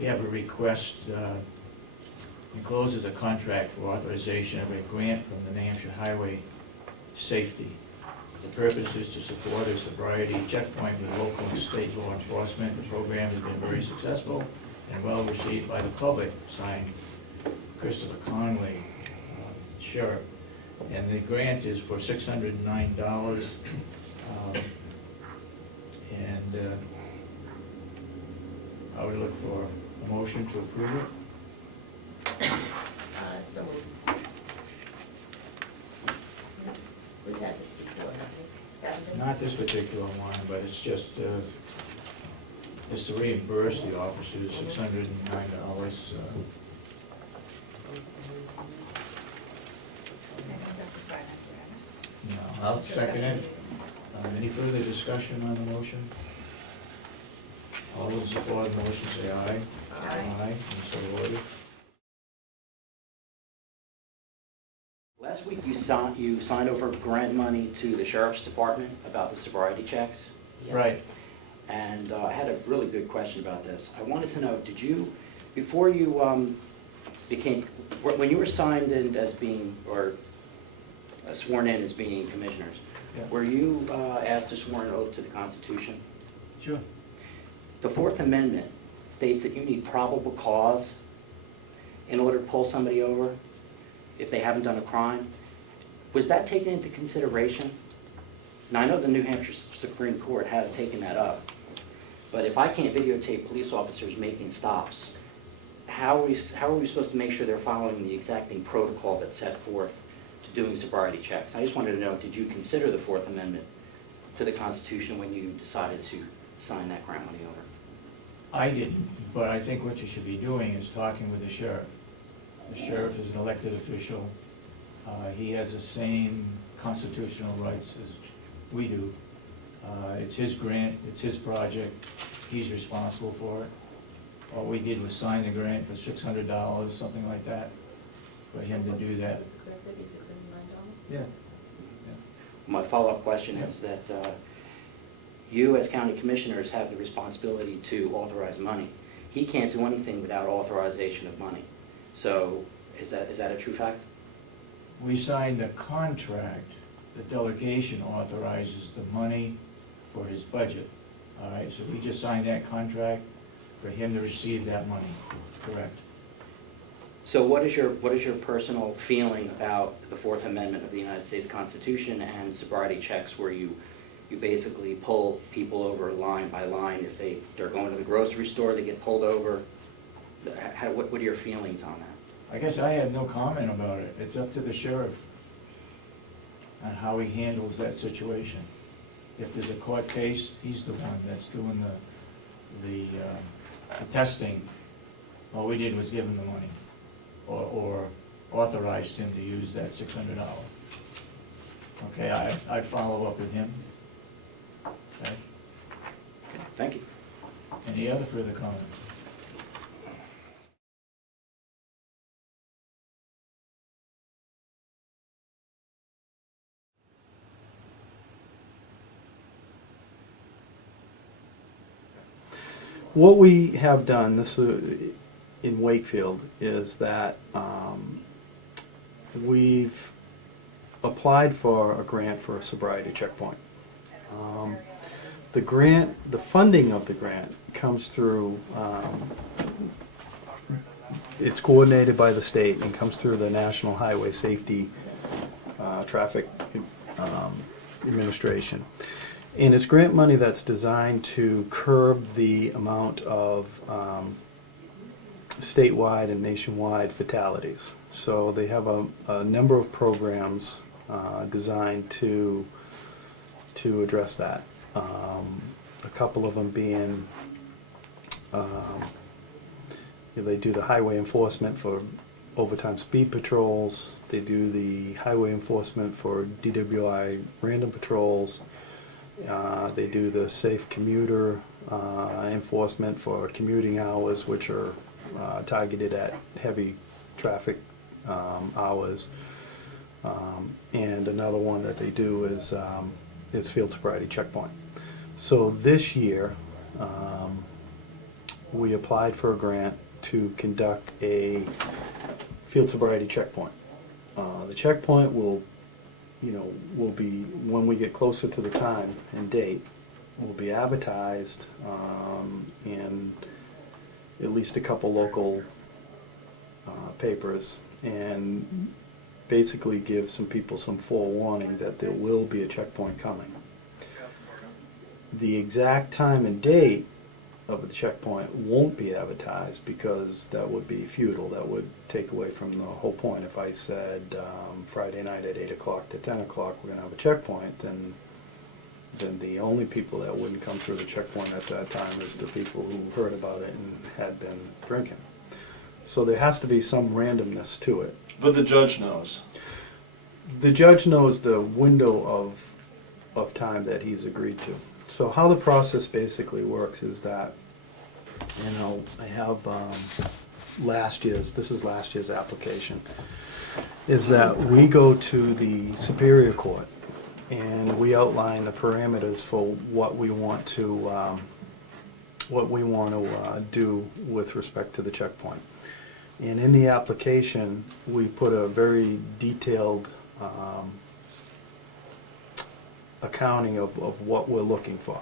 We have a request, encloses a contract for authorization of a grant from the New Hampshire Highway Safety. The purpose is to support a sobriety checkpoint with local and state law enforcement. The program has been very successful and well received by the public, signed Christopher Conway, Sheriff. And the grant is for $609. I would look for a motion to approve it. So moved. We had this before, haven't we? Not this particular one, but it's just, it's to reimburse the officers $609. No, I'll second it. Any further discussion on the motion? All those in support of the motion say aye. Aye. And so ordered. Last week you signed over grant money to the Sheriff's Department about the sobriety checks. Yeah. Right. And I had a really good question about this. I wanted to know, did you, before you became, when you were signed in as being, or sworn in as being commissioners, Yeah. were you asked to swear an oath to the Constitution? Sure. The Fourth Amendment states that you need probable cause in order to pull somebody over if they haven't done a crime. Was that taken into consideration? Now, I know the New Hampshire Supreme Court has taken that up, but if I can't videotape police officers making stops, how are we supposed to make sure they're following the exacting protocol that's set forth to doing sobriety checks? I just wanted to know, did you consider the Fourth Amendment to the Constitution when you decided to sign that grant money over? I didn't, but I think what you should be doing is talking with the sheriff. The sheriff is an elected official. He has the same constitutional rights as we do. It's his grant, it's his project, he's responsible for it. All we did was sign the grant for $600, something like that, for him to do that. Yeah. My follow-up question is that you as county commissioners have the responsibility to authorize money. He can't do anything without authorization of money. So is that a true fact? We signed a contract. The delegation authorizes the money for his budget. All right, so we just signed that contract for him to receive that money, correct? So what is your personal feeling about the Fourth Amendment of the United States Constitution and sobriety checks, where you basically pull people over line by line? If they're going to the grocery store, they get pulled over. What are your feelings on that? I guess I have no comment about it. It's up to the sheriff on how he handles that situation. If there's a court case, he's the one that's doing the testing. All we did was give him the money, or authorized him to use that $600. Okay, I'd follow up with him. Okay. Thank you. Any other further comments? What we have done this in Wakefield is that we've applied for a grant for a sobriety checkpoint. The funding of the grant comes through, it's coordinated by the state and comes through the National Highway Safety Traffic Administration. And it's grant money that's designed to curb the amount of statewide and nationwide fatalities. So they have a number of programs designed to address that. A couple of them being, they do the highway enforcement for overtime speed patrols. They do the highway enforcement for DWI random patrols. They do the safe commuter enforcement for commuting hours, which are targeted at heavy traffic hours. And another one that they do is field sobriety checkpoint. So this year, we applied for a grant to conduct a field sobriety checkpoint. The checkpoint will, will be, when we get closer to the time and date, will be advertised in at least a couple local papers, and basically give some people some forewarning that there will be a checkpoint coming. The exact time and date of the checkpoint won't be advertised, because that would be futile. That would take away from the whole point. If I said Friday night at 8 o'clock to 10 o'clock we're going to have a checkpoint, then the only people that wouldn't come through the checkpoint at that time is the people who heard about it and had been drinking. So there has to be some randomness to it. But the judge knows. The judge knows the window of time that he's agreed to. So how the process basically works is that, I have this is last year's application, is that we go to the Superior Court and we outline the parameters for what we want to do with respect to the checkpoint. And in the application, we put a very detailed accounting of what we're looking for.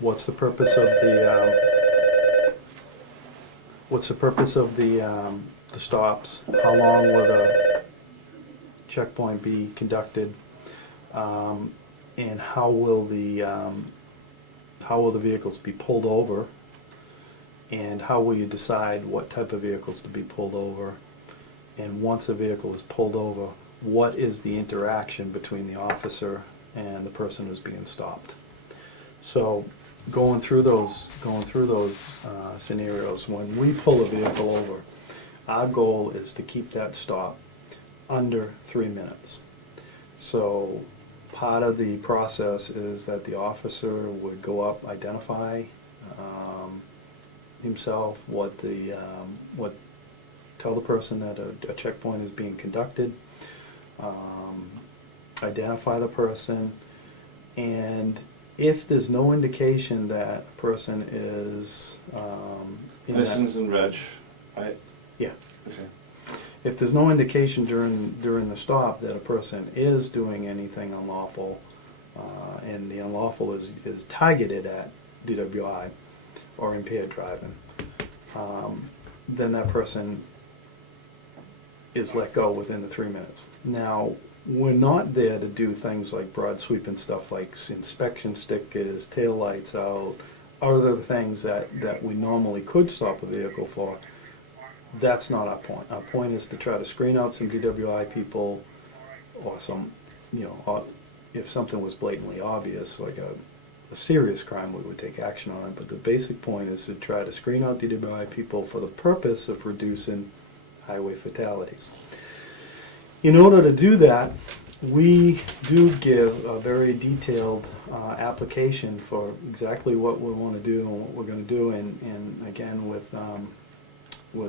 What's the purpose of the stops? How long will the checkpoint be conducted? And how will the vehicles be pulled over? And how will you decide what type of vehicles to be pulled over? And once a vehicle is pulled over, what is the interaction between the officer and the person who's being stopped? So going through those scenarios, when we pull a vehicle over, our goal is to keep that stop under 3 minutes. So part of the process is that the officer would go up, identify himself, tell the person that a checkpoint is being conducted, identify the person, and if there's no indication that a person is License and reg, right? Yeah. Okay. If there's no indication during the stop that a person is doing anything unlawful, and the unlawful is targeted at DWI or impaired driving, then that person is let go within the 3 minutes. Now, we're not there to do things like broad sweeping stuff like inspection stickers, tail lights out, other things that we normally could stop a vehicle for. That's not our point. Our point is to try to screen out some DWI people, or some, if something was blatantly obvious, like a serious crime, we would take action on it. But the basic point is to try to screen out DWI people for the purpose of reducing highway fatalities. In order to do that, we do give a very detailed application for exactly what we want to do and what we're going to do, and again, with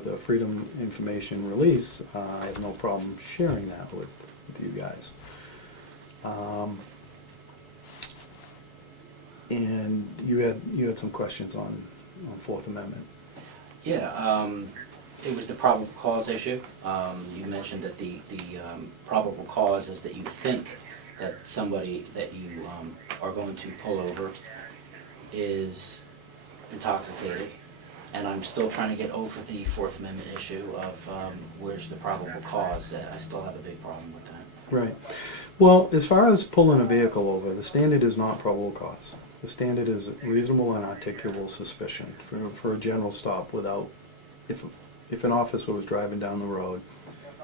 a freedom information release, I have no problem sharing that with you guys. And you had some questions on Fourth Amendment. Yeah, it was the probable cause issue. You mentioned that the probable cause is that you think that somebody that you are going to pull over is intoxicated. And I'm still trying to get over the Fourth Amendment issue of where's the probable cause. I still have a big problem with that. Right. Well, as far as pulling a vehicle over, the standard is not probable cause. The standard is reasonable and articulable suspicion for a general stop without, if an officer was driving down the road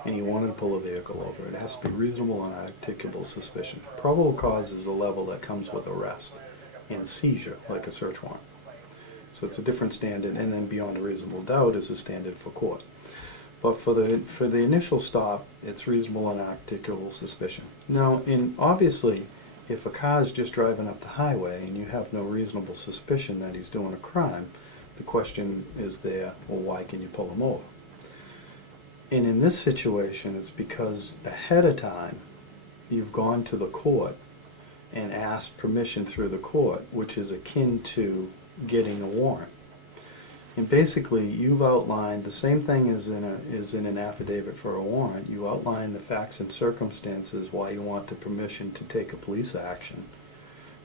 and he wanted to pull a vehicle over, it has to be reasonable and articulable suspicion. Probable cause is a level that comes with arrest and seizure, like a search warrant. So it's a different standard, and then beyond a reasonable doubt is a standard for court. But for the initial stop, it's reasonable and articulable suspicion. Now, obviously, if a car is just driving up the highway and you have no reasonable suspicion that he's doing a crime, the question is there, well, why can you pull him over? And in this situation, it's because ahead of time, you've gone to the court and asked permission through the court, which is akin to getting a warrant. And basically, you've outlined, the same thing as in an affidavit for a warrant, you outline the facts and circumstances why you want the permission to take a police action.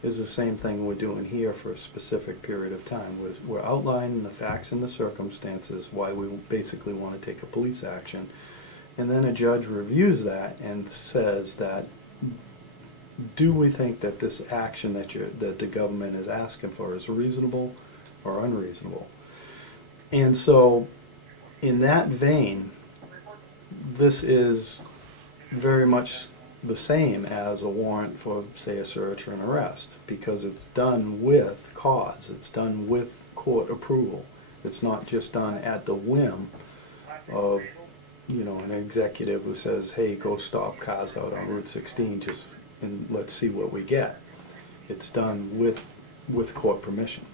Is the same thing we're doing here for a specific period of time. We're outlining the facts and the circumstances why we basically want to take a police action. And then a judge reviews that and says that, do we think that this action that the government is asking for is reasonable or unreasonable? And so, in that vein, this is very much the same as a warrant for, say, a search or an arrest, because it's done with cause, it's done with court approval. It's not just done at the whim of, an executive who says, hey, go stop cars out on Route 16, and let's see what we get. It's done with court permission.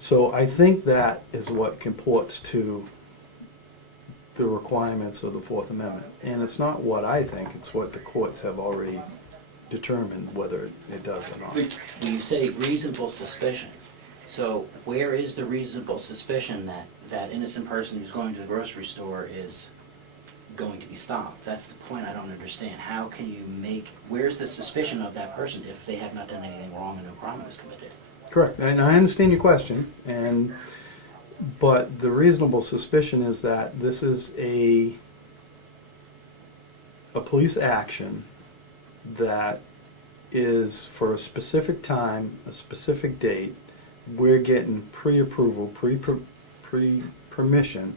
So I think that is what comports to the requirements of the Fourth Amendment. And it's not what I think, it's what the courts have already determined whether it does or not. When you say reasonable suspicion, so where is the reasonable suspicion that that innocent person who's going to the grocery store is going to be stopped? That's the point I don't understand. How can you where's the suspicion of that person if they have not done anything wrong and no crime was committed? Correct, and I understand your question, but the reasonable suspicion is that this is a police action that is for a specific time, a specific date. We're getting pre-approval, pre-permission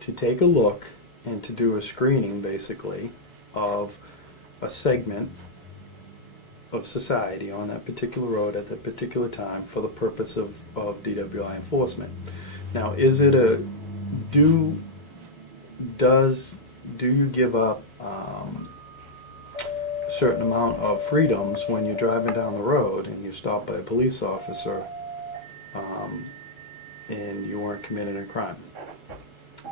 to take a look and to do a screening, basically, of a segment of society on that particular road at that particular time for the purpose of DWI enforcement. Now, is it do you give up a certain amount of freedoms when you're driving down the road and you're stopped by a police officer and you weren't committing a crime?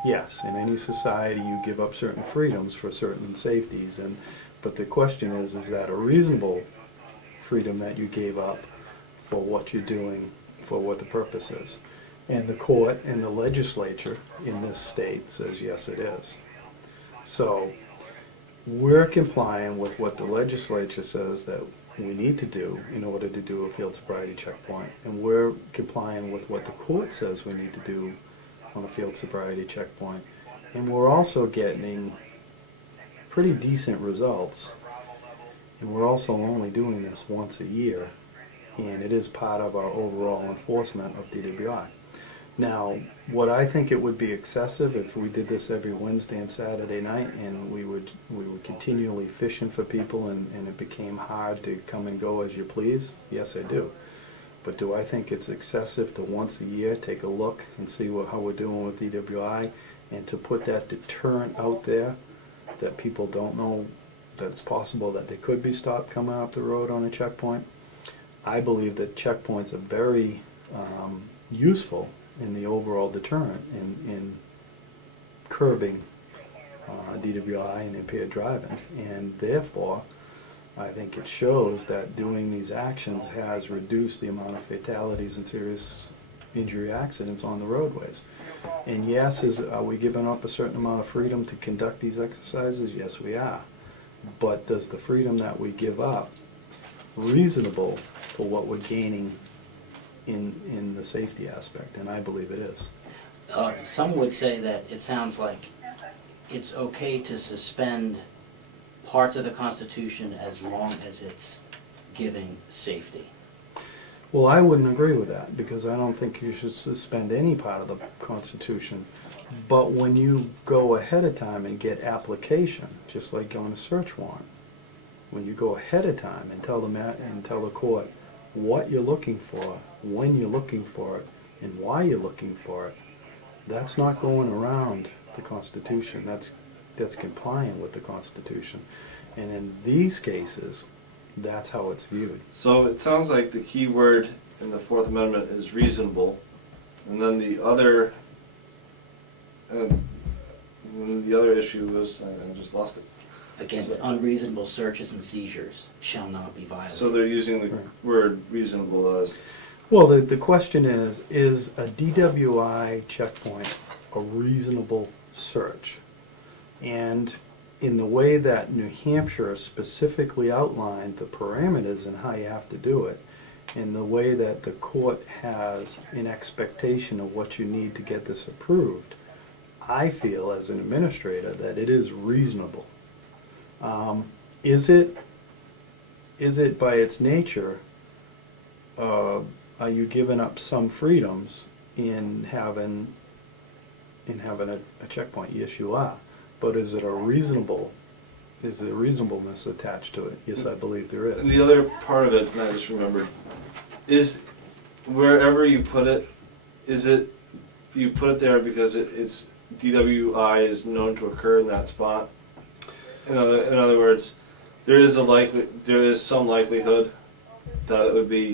Yes, in any society you give up certain freedoms for certain safeties, but the question is that a reasonable freedom that you gave up for what you're doing, for what the purpose is? And the court and the legislature in this state says yes, it is. So we're complying with what the legislature says that we need to do in order to do a field sobriety checkpoint, and we're complying with what the court says we need to do on a field sobriety checkpoint, and we're also getting pretty decent results, and we're also only doing this once a year, and it is part of our overall enforcement of DWI. Now, what I think it would be excessive if we did this every Wednesday and Saturday night, and we would continually fishing for people, and it became hard to come and go as you please. Yes, I do. But do I think it's excessive to once a year take a look and see how we're doing with DWI, and to put that deterrent out there that people don't know that it's possible that they could be stopped coming up the road on a checkpoint? I believe that checkpoints are very useful in the overall deterrent in curbing DWI and impaired driving, and therefore I think it shows that doing these actions has reduced the amount of fatalities and serious injury accidents on the roadways. And yes, are we giving up a certain amount of freedom to conduct these exercises? Yes, we are. But does the freedom that we give up reasonable for what we're gaining in the safety aspect? And I believe it is. Some would say that it sounds like it's okay to suspend parts of the Constitution as long as it's giving safety. Well, I wouldn't agree with that, because I don't think you should suspend any part of the Constitution. But when you go ahead of time and get application, just like on a search warrant, when you go ahead of time and tell the court what you're looking for, when you're looking for it, and why you're looking for it, that's not going around the Constitution. That's complying with the Constitution. And in these cases, that's how it's viewed. So it sounds like the key word in the Fourth Amendment is reasonable, and then the other issue was, I just lost it. Against unreasonable searches and seizures shall not be violated. So they're using the word reasonable as Well, the question is a DWI checkpoint a reasonable search? And in the way that New Hampshire specifically outlined the parameters and how you have to do it, in the way that the court has an expectation of what you need to get this approved, I feel as an administrator that it is reasonable. Is it by its nature, are you giving up some freedoms in having a checkpoint? Yes, you are. But is there reasonableness attached to it? Yes, I believe there And is. the other part of it, and I just remembered, is wherever you put it, is it, you put it there because it's DWI is known to occur in that spot? In other words, there is some likelihood that it would be